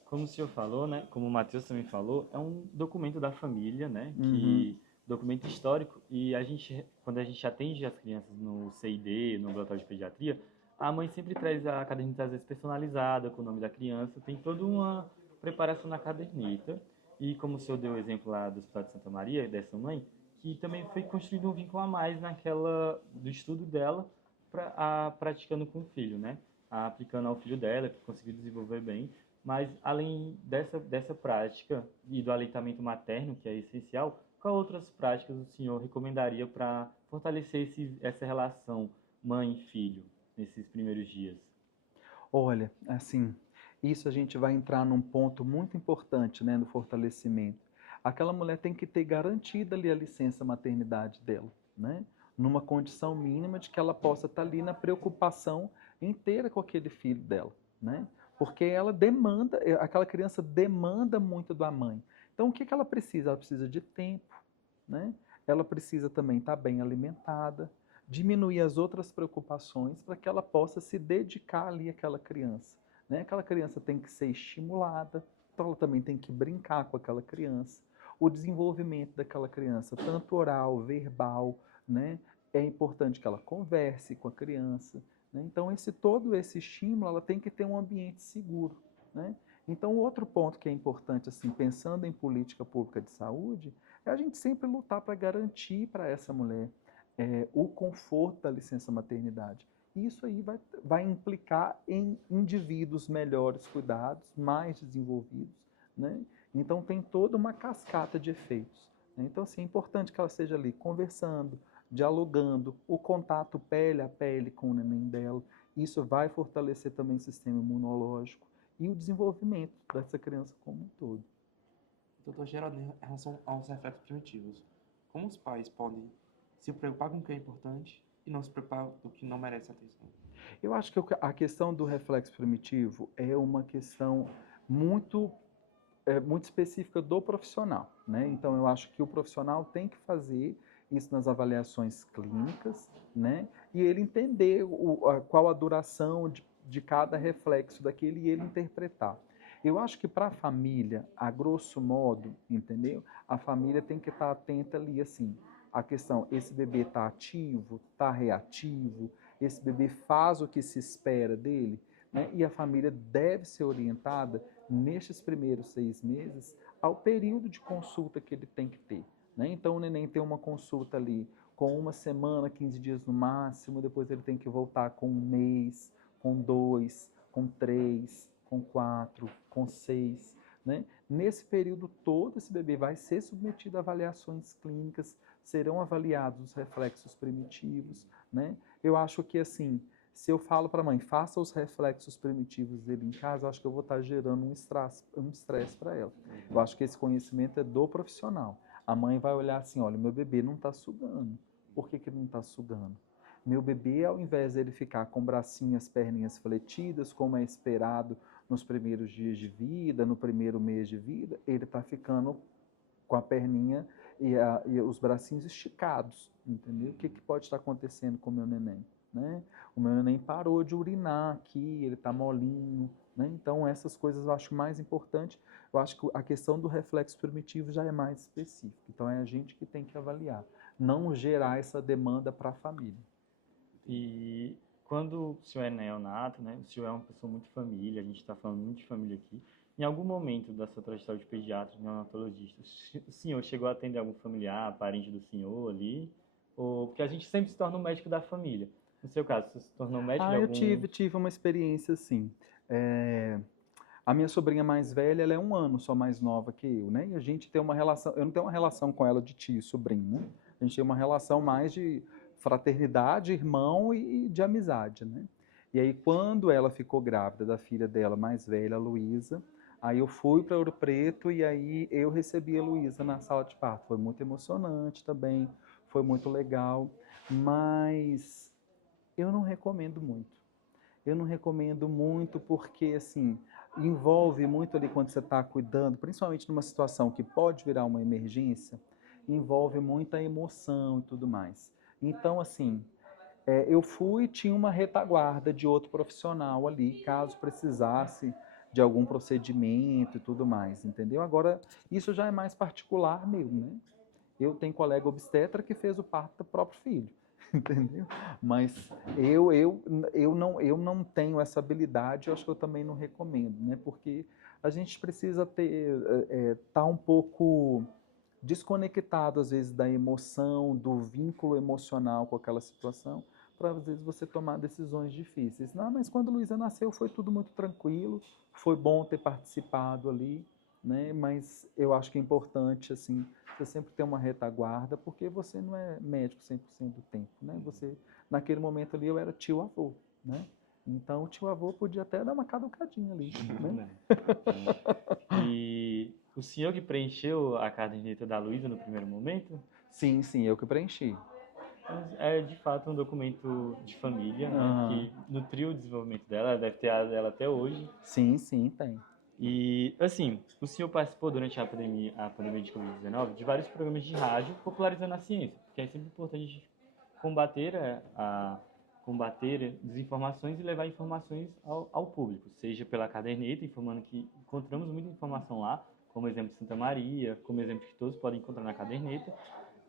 Como o senhor falou, né? Como o Matheus também falou, é um documento da família, né? Uhum. Que documento histórico e a gente, quando a gente atende as crianças no CID, no ambulatório de pediatria, a mãe sempre traz a caderneta às vezes personalizada com o nome da criança, tem toda uma preparação na caderneta. E como o senhor deu o exemplo lá do Hospital de Santa Maria, dessa mãe, que também foi construído um vínculo a mais naquela do estudo dela praticando com o filho, né? Aplicando ao filho dela, que conseguiu desenvolver bem. Mas, além dessa prática e do aleitamento materno, que é essencial, quais outras práticas o senhor recomendaria para fortalecer essa relação mãe-filho nesses primeiros dias? Olha, assim, isso a gente vai entrar num ponto muito importante, né, no fortalecimento. Aquela mulher tem que ter garantida ali a licença maternidade dela, né? Numa condição mínima de que ela possa estar ali na preocupação inteira com aquele filho dela, né? Porque ela demanda, aquela criança demanda muito da mãe. Então, o que que ela precisa? Ela precisa de tempo, né? Ela precisa também estar bem alimentada, diminuir as outras preocupações para que ela possa se dedicar ali àquela criança, né? Aquela criança tem que ser estimulada, então ela também tem que brincar com aquela criança. O desenvolvimento daquela criança, tanto oral, verbal, né? É importante que ela converse com a criança, né? Então todo esse estímulo, ela tem que ter um ambiente seguro, né? Então, outro ponto que é importante, assim, pensando em política pública de saúde, é a gente sempre lutar para garantir para essa mulher o conforto da licença maternidade. Isso aí vai implicar em indivíduos melhores cuidados, mais desenvolvidos, né? Então tem toda uma cascata de efeitos, né? Então, assim, é importante que ela esteja ali conversando, dialogando, o contato pele a pele com o neném dela. Isso vai fortalecer também o sistema imunológico e o desenvolvimento dessa criança como um todo. Doutor Geraldo, em relação aos reflexos primitivos, como os pais podem se preocupar com o que é importante e não se preocupar com o que não merece atenção? Eu acho que a questão do reflexo primitivo é uma questão muito, muito específica do profissional, né? Então, eu acho que o profissional tem que fazer isso nas avaliações clínicas, né? E ele entender qual a duração de cada reflexo daquele e ele interpretar. Eu acho que para a família, a grosso modo, entendeu? A família tem que estar atenta ali, assim, a questão, esse bebê está ativo, está reativo, esse bebê faz o que se espera dele, né? E a família deve ser orientada nestes primeiros 6 meses ao período de consulta que ele tem que ter, né? Então o neném tem uma consulta ali com 1 semana, 15 dias no máximo, depois ele tem que voltar com 1 mês, com 2, com 3, com 4, com 6, né? Nesse período todo, esse bebê vai ser submetido a avaliações clínicas, serão avaliados os reflexos primitivos, né? Eu acho que, assim, se eu falo para a mãe, faça os reflexos primitivos dele em casa, eu acho que eu vou estar gerando um estresse para ela. Eu acho que esse conhecimento é do profissional. A mãe vai olhar assim, olha, meu bebê não está sugando. Por que ele não está sugando? Meu bebê, ao invés de ele ficar com bracinhas, perninhas fletidas, como é esperado nos primeiros dias de vida, no primeiro mês de vida, ele está ficando com a perninha e os bracinhos esticados, entendeu? O que pode estar acontecendo com o meu neném, né? O meu neném parou de urinar aqui, ele está molinho, né? Então, essas coisas eu acho mais importante. Eu acho que a questão do reflexo primitivo já é mais específica. Então, é a gente que tem que avaliar, não gerar essa demanda para a família. E quando o senhor é neonato, né? O senhor é uma pessoa muito família, a gente está falando muito de família aqui. Em algum momento da sua trajetória de pediatra, de neonatologista, o senhor chegou a atender algum familiar, parente do senhor ali? Ou, porque a gente sempre se torna um médico da família. No seu caso, você se tornou médico de Eu algum... tive uma experiência assim. É, A minha sobrinha mais velha, ela é 1 ano só mais nova que eu, né? E a gente tem uma relação, eu não tenho uma relação com ela de tio e sobrinho, né? A gente tem uma relação mais de fraternidade, irmão e de amizade, né? E aí, quando ela ficou grávida da filha dela mais velha, a Luísa, aí eu fui para Ouro Preto e aí eu recebi a Luísa na sala de parto. Foi muito emocionante também, foi muito legal, mas eu não recomendo muito. Eu não recomendo muito porque, assim, envolve muito ali quando você está cuidando, principalmente numa situação que pode virar uma emergência, envolve muita emoção e tudo mais. Então, assim, eu fui, tinha uma retaguarda de outro profissional ali, caso precisasse de algum procedimento e tudo mais, entendeu? Agora, isso já é mais particular meu, né? Eu tenho colega obstetra que fez o parto do próprio filho, entendeu? Mas eu não tenho essa habilidade, eu acho que eu também não recomendo, né? Porque a gente precisa tá um pouco desconectado, às vezes, da emoção, do vínculo emocional com aquela situação, para, às vezes, você tomar decisões difíceis. Não, mas quando Luísa nasceu foi tudo muito tranquilo, foi bom ter participado ali, né? Mas eu acho que é importante, assim, você sempre ter uma retaguarda, porque você não é médico 100% do tempo, né? Você, naquele momento ali, eu era tio-avô, né? Então, o tio-avô podia até dar uma caducadinha ali, né? Né? E o senhor que preencheu a caderneta da Luísa no primeiro momento? Sim, sim, eu que preenchi. É de fato um documento de família, né? Aham. Que nutriu o desenvolvimento dela, deve ter ela até hoje. Sim, sim, tem. E, assim, o senhor participou durante a pandemia de Covid-19 de vários programas de rádio popularizando a ciência, porque é sempre importante combater combater desinformações e levar informações ao público, seja pela caderneta, informando que encontramos muita informação lá, como exemplo de Santa Maria, como exemplo que todos podem encontrar na caderneta.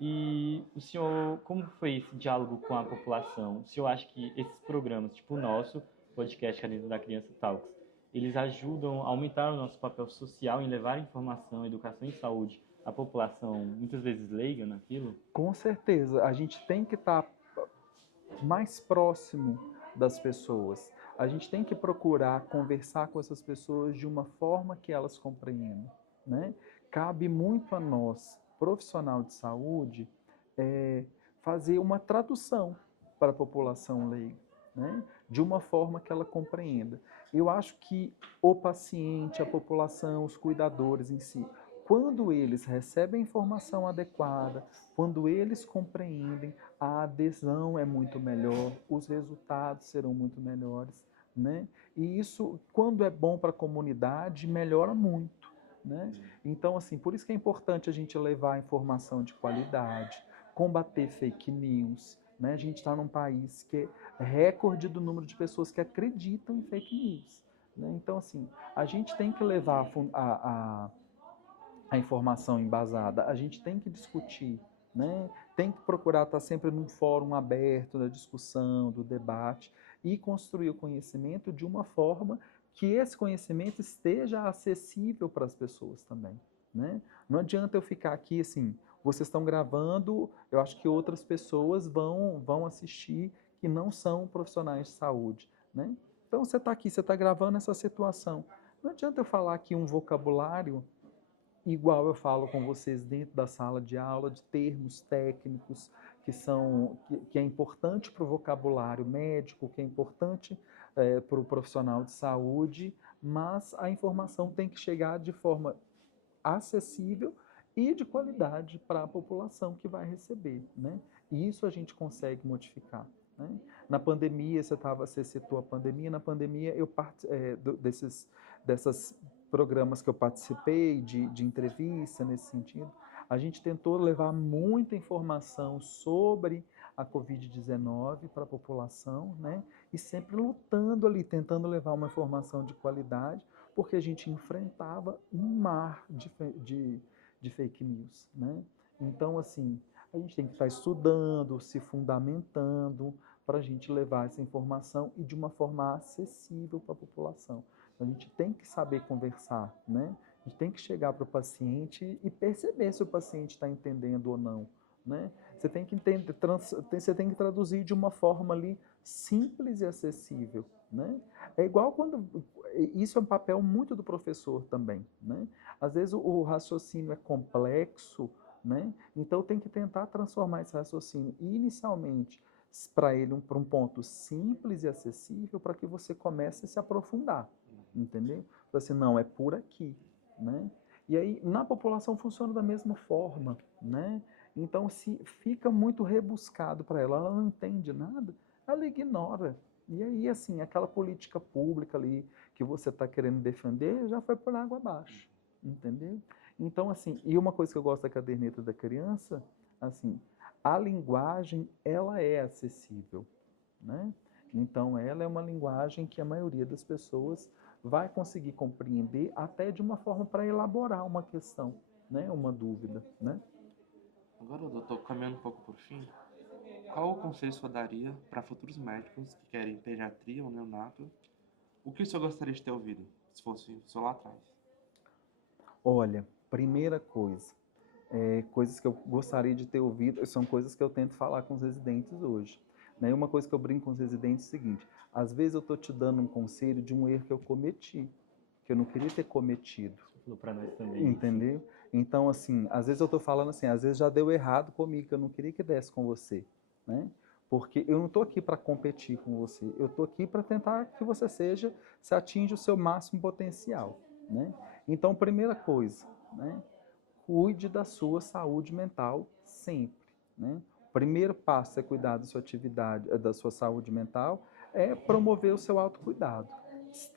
E o senhor, como foi esse diálogo com a população? O senhor acha que esses programas, tipo o nosso podcast Caderneta da Criança Talks, eles ajudam a aumentar o nosso papel social em levar informação, educação e saúde à população, muitas vezes leiga naquilo? Com certeza, a gente tem que estar mais próximo das pessoas. A gente tem que procurar conversar com essas pessoas de uma forma que elas compreendam, né? Cabe muito a nós, profissional de saúde, fazer uma tradução para a população leiga, né? De uma forma que ela compreenda. Eu acho que o paciente, a população, os cuidadores em si, quando eles recebem a informação adequada, quando eles compreendem, a adesão é muito melhor, os resultados serão muito melhores, né? E isso, quando é bom para a comunidade, melhora muito, né? Então, assim, por isso que é importante a gente levar informação de qualidade, combater fake news, né? A gente está num país que é recorde do número de pessoas que acreditam em fake news, né? Então, assim, a gente tem que levar a informação embasada, a gente tem que discutir, né? Tem que procurar estar sempre num fórum aberto da discussão, do debate e construir o conhecimento de uma forma que esse conhecimento esteja acessível para as pessoas também, né? Não adianta eu ficar aqui assim, vocês estão gravando, eu acho que outras pessoas vão assistir que não são profissionais de saúde, né? Então você está aqui, você está gravando essa situação. Não adianta eu falar aqui um vocabulário igual eu falo com vocês dentro da sala de aula, de termos técnicos que é importante para o vocabulário médico, que é importante para o profissional de saúde, mas a informação tem que chegar de forma acessível e de qualidade para a população que vai receber, né? E isso a gente consegue modificar, né? Na pandemia, você citou a pandemia, na pandemia dessas programas que eu participei, de entrevista nesse sentido, a gente tentou levar muita informação sobre a Covid-19 para a população, né? E sempre lutando ali, tentando levar uma informação de qualidade, porque a gente enfrentava um mar de fake news, né? Então, assim, a gente tem que estar estudando, se fundamentando, para a gente levar essa informação e de uma forma acessível para a população. A gente tem que saber conversar, né? A gente tem que chegar para o paciente e perceber se o paciente está entendendo ou não, né? Você tem que entender, você tem que traduzir de uma forma ali simples e acessível, né? É igual quando isso é um papel muito do professor também, né? Às vezes o raciocínio é complexo, né? Então tem que tentar transformar esse raciocínio inicialmente para ele para um ponto simples e acessível para que você comece a se aprofundar, entendeu? Assim, não, é por aqui, né? E aí na população funciona da mesma forma, né? Então se fica muito rebuscado para ela, ela não entende nada, ela ignora. E aí assim, aquela política pública ali que você está querendo defender já foi por água abaixo, entendeu? Então assim, e uma coisa que eu gosto da caderneta da criança, assim, a linguagem, ela é acessível, né? Então, ela é uma linguagem que a maioria das pessoas vai conseguir compreender até de uma forma para elaborar uma questão, né? Uma dúvida, né? Agora, doutor, caminhando um pouco por fim, qual o conselho o senhor daria para futuros médicos que querem pediatria ou neonato? O que o senhor gostaria de ter ouvido, se fosse o senhor lá atrás? Olha, primeira coisa, coisas que eu gostaria de ter ouvido, são coisas que eu tento falar com os residentes hoje. Né? Uma coisa que eu brinco com os residentes é o seguinte, às vezes eu estou te dando um conselho de um erro que eu cometi, que eu não queria ter cometido. Você falou para nós também. Entendeu? Então, assim, às vezes eu estou falando assim, às vezes já deu errado comigo, que eu não queria que desse com você, né? Porque eu não estou aqui para competir com você, eu estou aqui para tentar que você se atinja o seu máximo potencial, né? Então, primeira coisa, né? Cuide da sua saúde mental sempre, né? O primeiro passo é cuidar da sua atividade, da sua saúde mental, é promover o seu autocuidado.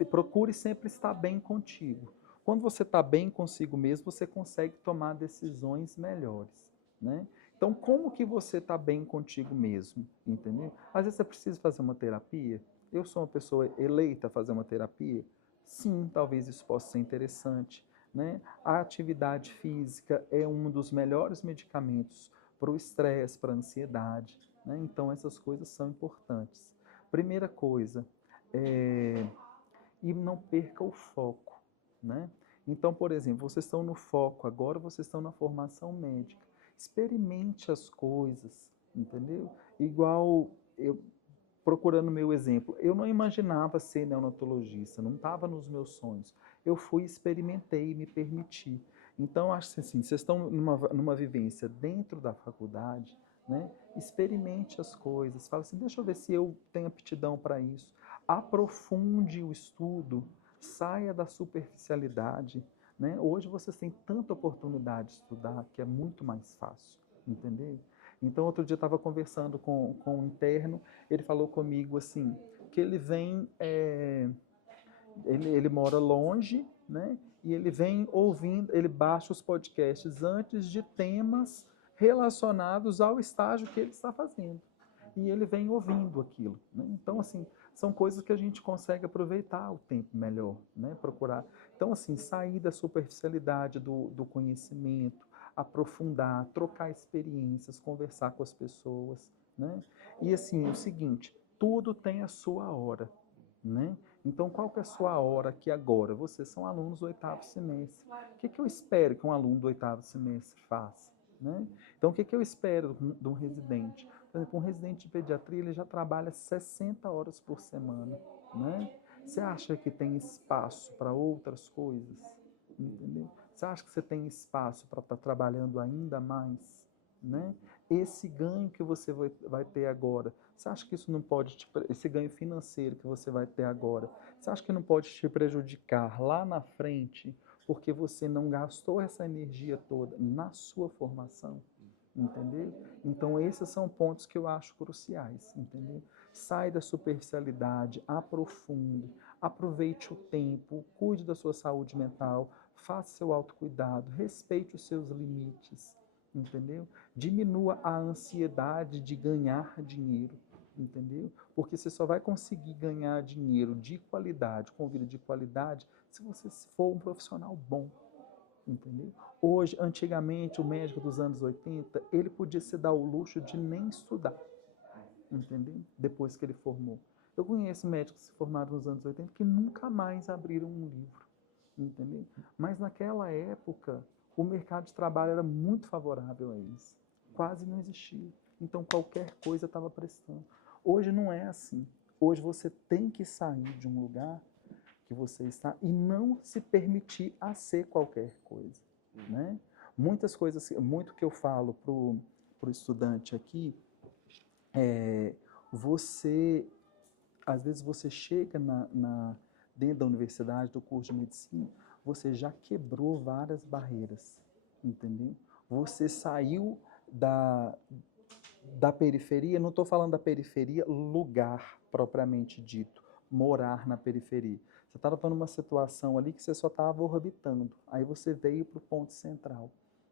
Procure sempre estar bem contigo. Quando você está bem consigo mesmo, você consegue tomar decisões melhores, né? Então, como que você está bem contigo mesmo, entendeu? Às vezes você precisa fazer uma terapia. Eu sou uma pessoa eleita a fazer uma terapia? Sim, talvez isso possa ser interessante, né? A atividade física é um dos melhores medicamentos para o estresse, para a ansiedade, né? Então, essas coisas são importantes. Primeira coisa, e não perca o foco, né? Então, por exemplo, vocês estão no foco, agora vocês estão na formação médica. Experimente as coisas, entendeu? Igual eu, procurando meu exemplo, eu não imaginava ser neonatologista, não estava nos meus sonhos. Eu fui, experimentei e me permiti. Então, acho que assim, vocês estão numa vivência dentro da faculdade, né? Experimente as coisas. Fala assim, deixa eu ver se eu tenho aptidão para isso. Aprofunde o estudo, saia da superficialidade, né? Hoje vocês têm tanta oportunidade de estudar que é muito mais fácil, entendeu? Então, outro dia eu estava conversando com um interno, ele falou comigo assim, que ele vem, ele mora longe, né? E ele vem ouvindo, ele baixa os podcasts antes de temas relacionados ao estágio que ele está fazendo. E ele vem ouvindo aquilo, né? Então, assim, são coisas que a gente consegue aproveitar o tempo melhor, né? Procurar. Então, assim, sair da superficialidade do conhecimento, aprofundar, trocar experiências, conversar com as pessoas, né? E assim, o seguinte, tudo tem a sua hora, né? Então, qual que é a sua hora aqui agora? Vocês são alunos do 8º semestre. O que eu espero que um aluno do 8º semestre faça, né? Então, o que eu espero de um residente? Por exemplo, um residente de pediatria, ele já trabalha 60 horas por semana, né? Você acha que tem espaço para outras coisas? Entendeu? Você acha que você tem espaço para estar trabalhando ainda mais, né? Esse ganho que você vai ter agora, você acha que isso não pode esse ganho financeiro que você vai ter agora, você acha que não pode te prejudicar lá na frente, porque você não gastou essa energia toda na sua formação? Entendeu? Então, esses são pontos que eu acho cruciais, entendeu? Sai da superficialidade, aprofunde, aproveite o tempo, cuide da sua saúde mental, faça seu autocuidado, respeite os seus limites, entendeu? Diminua a ansiedade de ganhar dinheiro, entendeu? Porque você só vai conseguir ganhar dinheiro de qualidade, com vida de qualidade, se você for um profissional bom, entendeu? Hoje, antigamente, o médico dos anos 80, ele podia se dar o luxo de nem estudar, entendeu? Depois que ele formou. Eu conheço médicos que se formaram nos anos 80 que nunca mais abriram um livro, entendeu? Mas naquela época, o mercado de trabalho era muito favorável a isso. Quase não existia. Então, qualquer coisa estava prestando. Hoje não é assim. Hoje você tem que sair de um lugar que você está e não se permitir a ser qualquer coisa, né? Muitas coisas, muito que eu falo pro estudante aqui, você, às vezes você chega dentro da universidade, do curso de medicina, você já quebrou várias barreiras, entendeu? Você saiu da periferia, não estou falando da periferia, lugar propriamente dito, morar na periferia. Você estava numa situação ali que você só estava orbitando, aí você veio para o ponto central,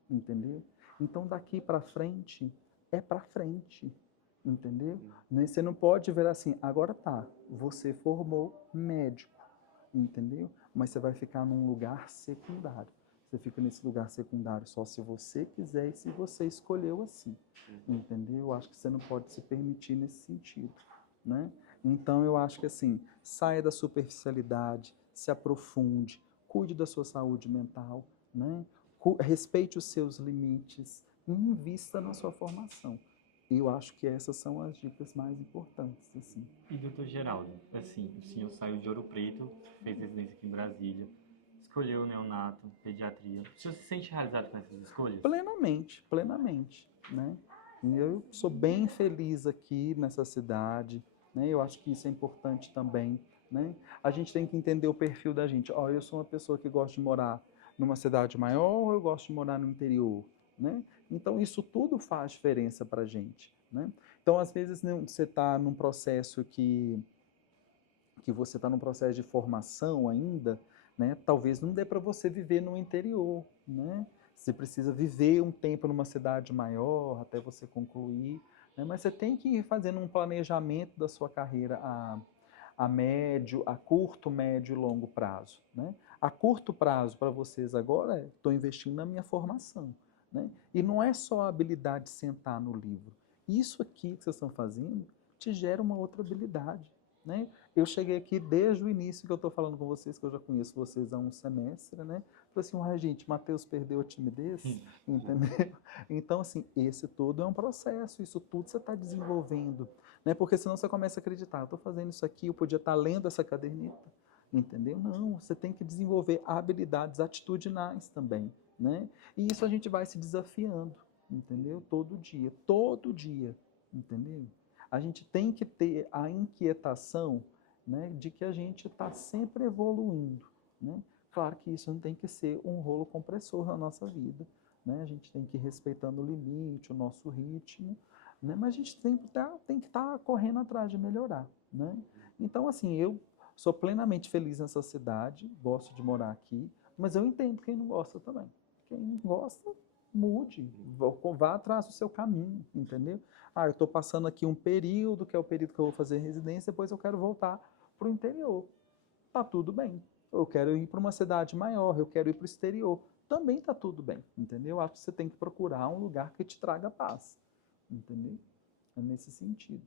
entendeu? Então daqui para frente, é para frente, entendeu? Você não pode ver assim, agora tá, você formou médico, entendeu? Mas você vai ficar num lugar secundário. Você fica nesse lugar secundário só se você quiser e se você escolheu assim, entendeu? Eu acho que você não pode se permitir nesse sentido, né? Então eu acho que assim, saia da superficialidade, se aprofunde, cuide da sua saúde mental, né? Respeite os seus limites e invista na sua formação. Eu acho que essas são as dicas mais importantes, assim. E doutor Geraldo, assim, o senhor saiu de Ouro Preto, fez residência aqui em Brasília, escolheu neonato, pediatria. O senhor se sente realizado com essas escolhas? Plenamente, plenamente, né? E eu sou bem feliz aqui nessa cidade, né? Eu acho que isso é importante também, né? A gente tem que entender o perfil da gente. Ó, eu sou uma pessoa que gosta de morar numa cidade maior ou eu gosto de morar no interior, né? Então isso tudo faz diferença para a gente, né? Então às vezes você está num processo que você está num processo de formação ainda, né? Talvez não dê para você viver no interior, né? Você precisa viver um tempo numa cidade maior até você concluir, né? Mas você tem que ir fazendo um planejamento da sua carreira a médio, a curto, médio e longo prazo, né? A curto prazo para vocês agora, estou investindo na minha formação, né? E não é só a habilidade de sentar no livro. Isso aqui que vocês estão fazendo te gera uma outra habilidade, né? Eu cheguei aqui desde o início que eu estou falando com vocês, que eu já conheço vocês há um semestre, né? Falei assim, uai, gente, Matheus perdeu a timidez, entendeu? Então, assim, esse todo é um processo, isso tudo você está desenvolvendo, né? Porque senão você começa a acreditar, eu estou fazendo isso aqui, eu podia estar lendo essa caderneta, entendeu? Não, você tem que desenvolver habilidades atitudinais também, né? E isso a gente vai se desafiando, entendeu? Todo dia, entendeu? A gente tem que ter a inquietação, né, de que a gente está sempre evoluindo, né? Claro que isso não tem que ser um rolo compressor na nossa vida, né? A gente tem que ir respeitando o limite, o nosso ritmo, né? Mas a gente sempre tem que estar correndo atrás de melhorar, né? Então, assim, eu sou plenamente feliz nessa cidade, gosto de morar aqui, mas eu entendo quem não gosta também. Quem não gosta, mude, vá atrás do seu caminho, entendeu? Ah, eu estou passando aqui um período, que é o período que eu vou fazer residência, depois eu quero voltar para o interior. Tá tudo bem. Eu quero ir para uma cidade maior, eu quero ir para o exterior. Também tá tudo bem, entendeu? Acho que você tem que procurar um lugar que te traga paz, entendeu? É nesse sentido.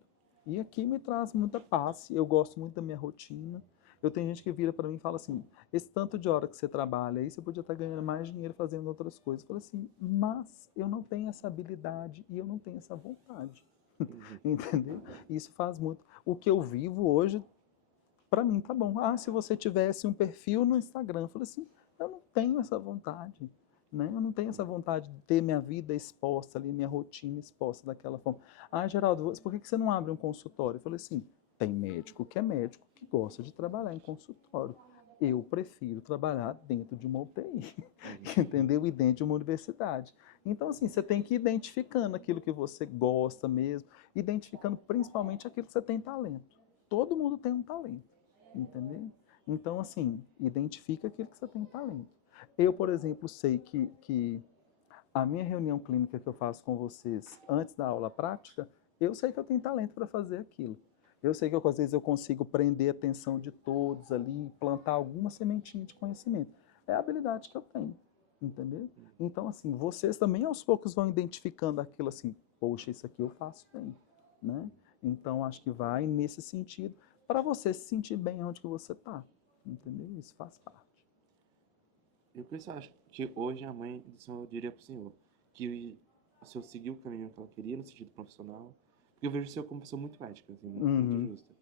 E aqui me traz muita paz, eu gosto muito da minha rotina. Eu tenho gente que vira para mim e fala assim, esse tanto de hora que você trabalha aí, você podia estar ganhando mais dinheiro fazendo outras coisas. Eu falo assim, mas eu não tenho essa habilidade e eu não tenho essa vontade. Entendeu? Isso faz muito. O que eu vivo hoje, para mim, tá bom. Ah, se você tivesse um perfil no Instagram, eu falei assim, eu não tenho essa vontade, né? Eu não tenho essa vontade de ter minha vida exposta ali, minha rotina exposta daquela forma. Ah, Geraldo, por que você não abre um consultório? Eu falei assim, tem médico que gosta de trabalhar em consultório. Eu prefiro trabalhar dentro de uma UTI, entendeu? E dentro de uma universidade. Então, assim, você tem que ir identificando aquilo que você gosta mesmo, identificando principalmente aquilo que você tem talento. Todo mundo tem um talento, entendeu? Então, assim, identifica aquilo que você tem talento. Eu, por exemplo, sei que a minha reunião clínica que eu faço com vocês antes da aula prática, eu sei que eu tenho talento para fazer aquilo. Eu sei que às vezes eu consigo prender a atenção de todos ali, plantar alguma sementinha de conhecimento. É a habilidade que eu tenho, entendeu? Então, assim, vocês também aos poucos vão identificando aquilo assim, poxa, isso aqui eu faço bem, né? Então, acho que vai nesse sentido. para você se sentir bem onde que você está, entendeu? Isso faz parte. E o que você acha que hoje a mãe do senhor diria para o senhor? Que o senhor seguiu o caminho que ela queria no sentido profissional? Porque eu vejo o senhor como uma pessoa muito ética, assim, muito justa.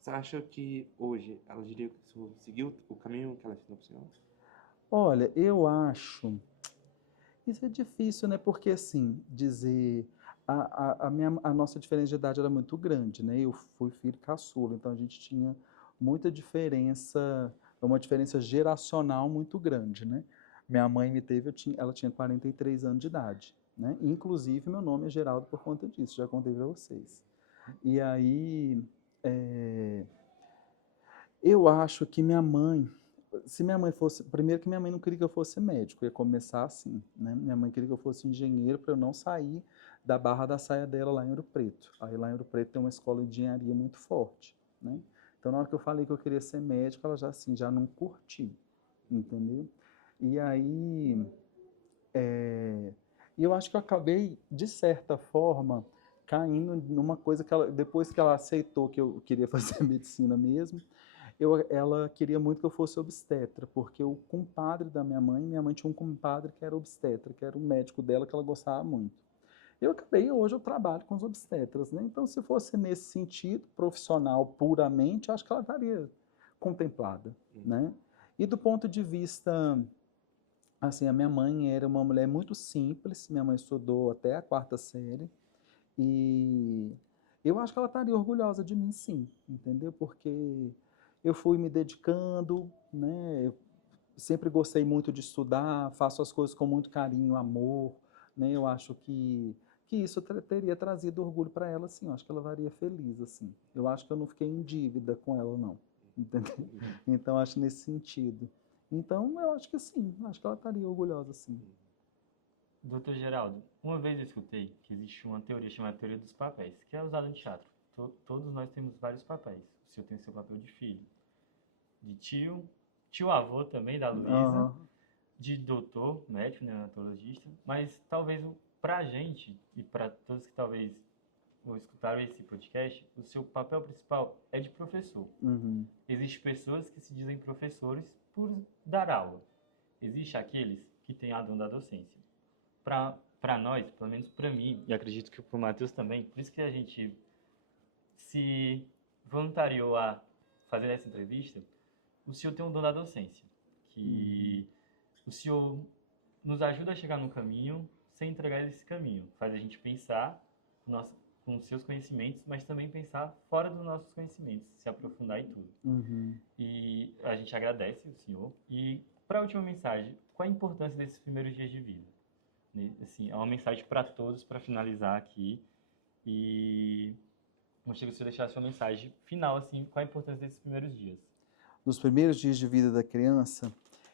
Você acha que hoje ela diria que o senhor seguiu o caminho que ela ensinou para o senhor? Olha, eu acho... Isso é difícil, né? Porque, assim, dizer... A nossa diferença de idade era muito grande, né? Eu fui filho caçula, então a gente tinha muita diferença, uma diferença geracional muito grande, né? Minha mãe me teve, ela tinha 43 anos de idade, né? Inclusive, meu nome é Geraldo por conta disso, já contei para vocês. E aí, eu acho que minha mãe, se minha mãe fosse, primeiro que minha mãe não queria que eu fosse médico, ia começar assim, né? Minha mãe queria que eu fosse engenheiro para eu não sair da barra da saia dela lá em Ouro Preto. Aí lá em Ouro Preto tem uma escola de engenharia muito forte, né? Então na hora que eu falei que eu queria ser médico, ela já assim, já não curtiu, entendeu? E aí, e eu acho que eu acabei, de certa forma, caindo numa coisa que ela, depois que ela aceitou que eu queria fazer medicina mesmo, ela queria muito que eu fosse obstetra, porque o compadre da minha mãe tinha um compadre que era obstetra, que era o médico dela, que ela gostava muito. Hoje eu trabalho com os obstetras, né? Então, se fosse nesse sentido, profissional puramente, acho que ela estaria contemplada, né? E do ponto de vista, assim, a minha mãe era uma mulher muito simples, minha mãe estudou até a 4ª série, e eu acho que ela estaria orgulhosa de mim, sim, entendeu? Porque eu fui me dedicando, né? Eu sempre gostei muito de estudar, faço as coisas com muito carinho, amor, né? Eu acho que isso teria trazido orgulho para ela, sim. Eu acho que ela estaria feliz, assim. Eu acho que eu não fiquei em dívida com ela, não, entendeu? Então, acho nesse sentido. Então, eu acho que sim, acho que ela estaria orgulhosa, sim. Doutor Geraldo, uma vez eu escutei que existe uma teoria chamada teoria dos papéis, que é usada no teatro. Todos nós temos vários papéis. O senhor tem seu papel de filho, de tio-avô também, da Luísa, de doutor, médico, neonatologista, mas talvez pra gente e para todos que talvez escutaram esse podcast, o seu papel principal é de professor. Existem pessoas que se dizem professores por dar aula. Existem aqueles que têm a dom da docência. Para nós, pelo menos para mim, e acredito que para o Matheus também, por isso que a gente se voluntariou a fazer essa entrevista, o senhor tem um dom da docência, que o senhor nos ajuda a chegar no caminho sem entregar esse caminho, faz a gente pensar com os seus conhecimentos, mas também pensar fora dos nossos conhecimentos, se aprofundar em tudo. E a gente agradece o senhor. E para a última mensagem, qual a importância desses primeiros dias de vida? Assim, é uma mensagem para todos, para finalizar aqui. E gostaria que você deixasse uma mensagem final, assim, qual a importância desses primeiros dias? Nos primeiros dias de vida da criança,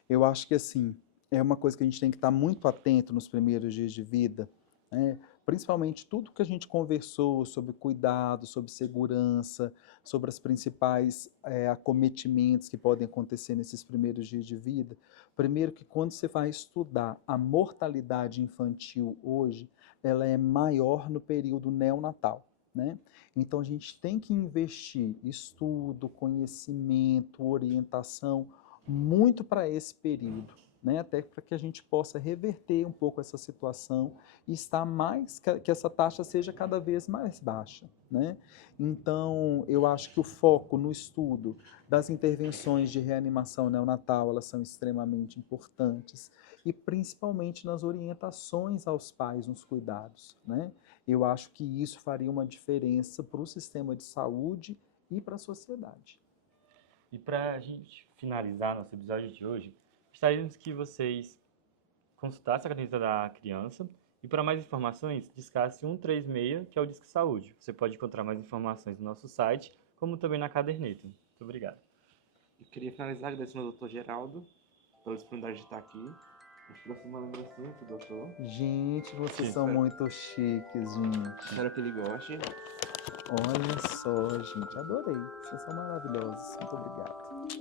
eu acho que, assim, é uma coisa que a gente tem que estar muito atento nos primeiros dias de vida, né? Principalmente tudo que a gente conversou sobre cuidado, sobre segurança, sobre as principais acometimentos que podem acontecer nesses primeiros dias de vida. Primeiro que quando você vai estudar a mortalidade infantil hoje, ela é maior no período neonatal, né? Então a gente tem que investir estudo, conhecimento, orientação muito para esse período, né? Até para que a gente possa reverter um pouco essa situação e estar mais, que essa taxa seja cada vez mais baixa, né? Então, eu acho que o foco no estudo das intervenções de reanimação neonatal, elas são extremamente importantes, e principalmente nas orientações aos pais nos cuidados, né? Eu acho que isso faria uma diferença para o sistema de saúde e para a sociedade. E para a gente finalizar nosso episódio de hoje, gostaríamos que vocês consultassem a caderneta da criança e para mais informações, discasse 136, que é o Disque Saúde. Você pode encontrar mais informações no nosso site, como também na caderneta. Muito obrigado. Eu queria finalizar agradecendo ao Dr. Geraldo pela disponibilidade de estar aqui. Acho que trouxe uma lembrancinha pro doutor. Gente, vocês Sim, são espero. muito chiques, gente. Espero que ele goste. Olha só, gente, adorei. Vocês são maravilhosos. Muito obrigado.